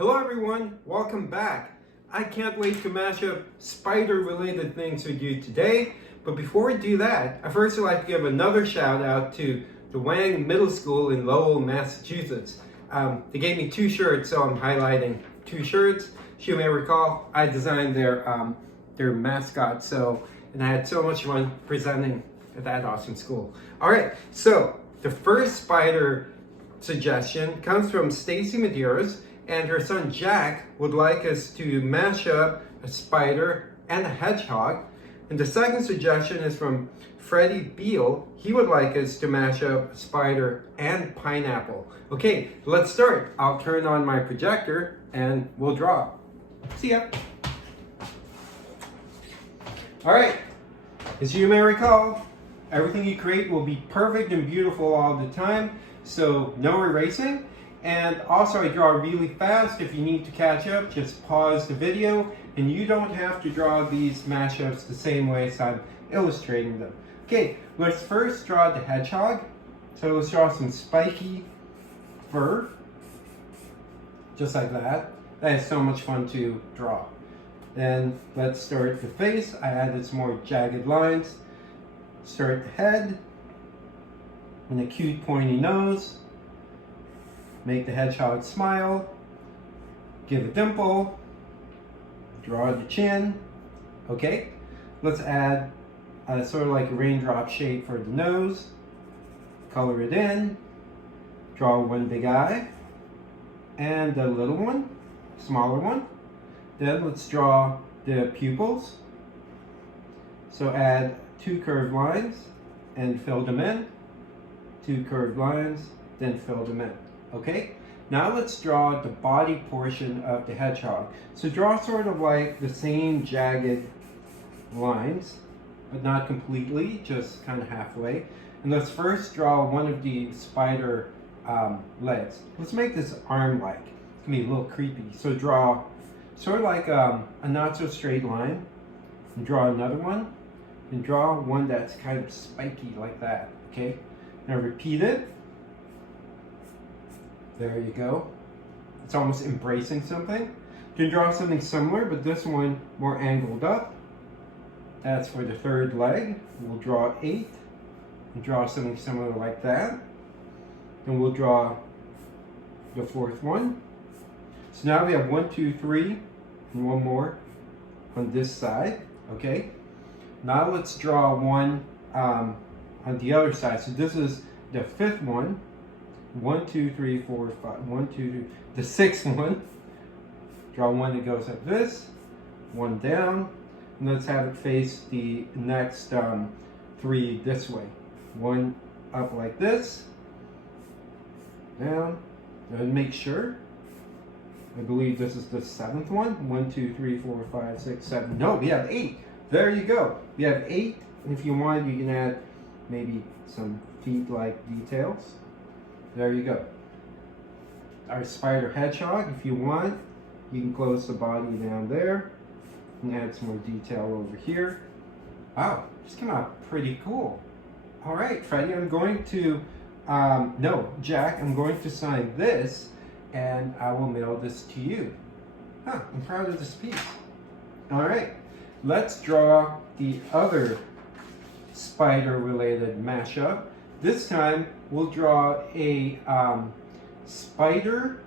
Hello everyone, welcome back. I can't wait to mash up spider-related things with you today. But before we do that, I first would like to give another shout out to the Wang Middle School in Lowell, Massachusetts. They gave me 2 shirts, so I'm highlighting 2 shirts. As you may recall, I designed their mascot, and I had so much fun presenting at that awesome school. All right, so the first spider suggestion comes from Stacie Medeiros, and her son Jack would like us to mash up a spider and a hedgehog. And the second suggestion is from Freddie Beal. He would like us to mash up a spider and pineapple. Okay, let's start. I'll turn on my projector and we'll draw. See ya. All right, as you may recall, everything you create will be perfect and beautiful all the time, so no erasing. And also I draw really fast. If you need to catch up, just pause the video, and you don't have to draw these mashups the same way as I'm illustrating them. Okay, let's first draw the hedgehog. So let's draw some spiky fur, just like that. That is so much fun to draw. Then let's start the face. I added some more jagged lines. Start the head, and a cute pointy nose. Make the hedgehog smile, give a dimple, draw the chin. Okay, let's add sort of like a raindrop shape for the nose, color it in, draw one big eye, and a little one, smaller one. Then let's draw the pupils. So add 2 curved lines and fill them in, 2 curved lines, then fill them in. Okay, now let's draw the body portion of the hedgehog. So draw sort of like the same jagged lines, but not completely, just kind of halfway. And let's first draw one of the spider legs. Let's make this arm-like. It's gonna be a little creepy. So draw sort of like a not so straight line, and draw another one, and draw one that's kind of spiky like that. Okay, now repeat it. There you go. It's almost embracing something. You can draw something similar, but this one more angled up. That's for the 3rd leg. We'll draw 8 and draw something similar like that. Then we'll draw the 4th one. So now we have 1, 2, 3, and one more on this side. Okay. Now let's draw one on the other side. So this is the 5th one. 1, 2, 3, 4, 5. 1, 2, 3. The 6th one. Draw one that goes like this. One down. And let's have it face the next 3 this way. One up like this. Down. And make sure. I believe this is the 7th one. 1, 2, 3, 4, 5, 6, 7. No, we have 8. There you go. We have 8. And if you want, you can add maybe some feet-like details. There you go. Our spider hedgehog, if you want, you can close the body down there and add some more detail over here. Wow, this came out pretty cool. All right, Freddie, I'm going to, Jack, I'm going to sign this and I will mail this to you. I'm proud of this piece. All right, let's draw the other spider-related mashup. This time, we'll draw a spider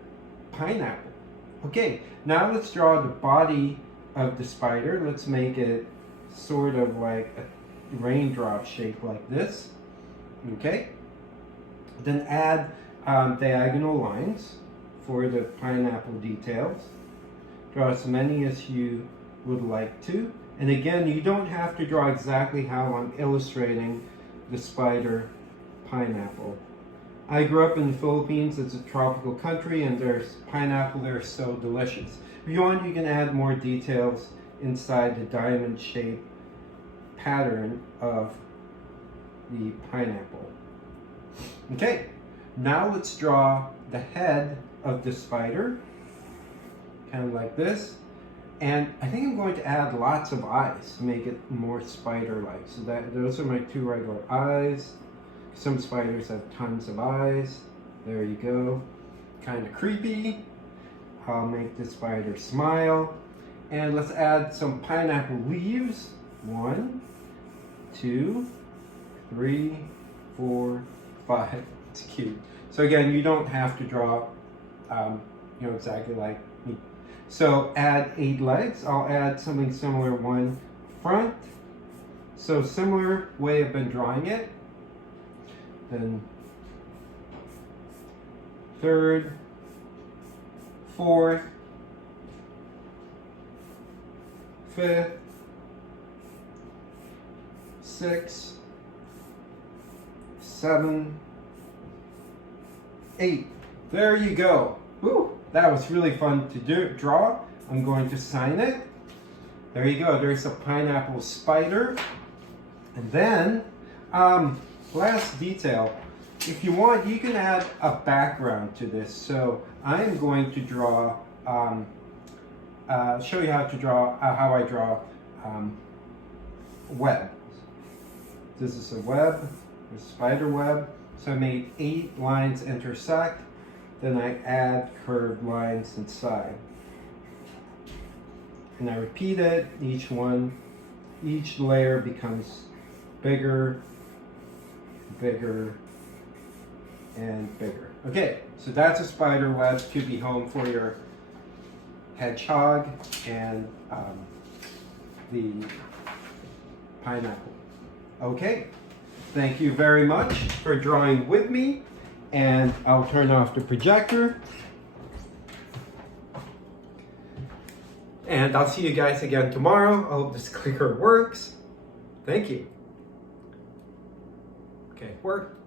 pineapple. Okay, now let's draw the body of the spider. Let's make it sort of like a raindrop shape like this. Okay, then add diagonal lines for the pineapple details. Draw as many as you would like to. And again, you don't have to draw exactly how I'm illustrating the spider pineapple. I grew up in the Philippines. It's a tropical country, and there's pineapple there is so delicious. If you want, you can add more details inside the diamond shaped pattern of the pineapple. Okay, now let's draw the head of the spider, kind of like this. And I think I'm going to add lots of eyes to make it more spider-like. So those are my 2 regular eyes. Some spiders have tons of eyes. There you go. Kind of creepy. I'll make the spider smile. And let's add some pineapple leaves. 1, 2, 3, 4, 5. It's cute. So again, you don't have to draw, exactly like me. So add 8 legs. I'll add something similar, 1 front. So similar way I've been drawing it. Then 3rd, 4th, 5th, 6th, 7th, 8th. There you go. Woo, that was really fun to draw. I'm going to sign it. There you go. There's a pineapple spider. And then, last detail. If you want, you can add a background to this. So I'm going to draw, show you how to draw, how I draw web. This is a web, a spider web. So I made 8 lines intersect. Then I add curved lines inside. And I repeat it, each layer becomes bigger, bigger, and bigger. Okay, so that's a spider web to be home for your hedgehog and the pineapple. Okay, thank you very much for drawing with me, and I'll turn off the projector. And I'll see you guys again tomorrow. I hope this clicker works. Thank you. Okay, work.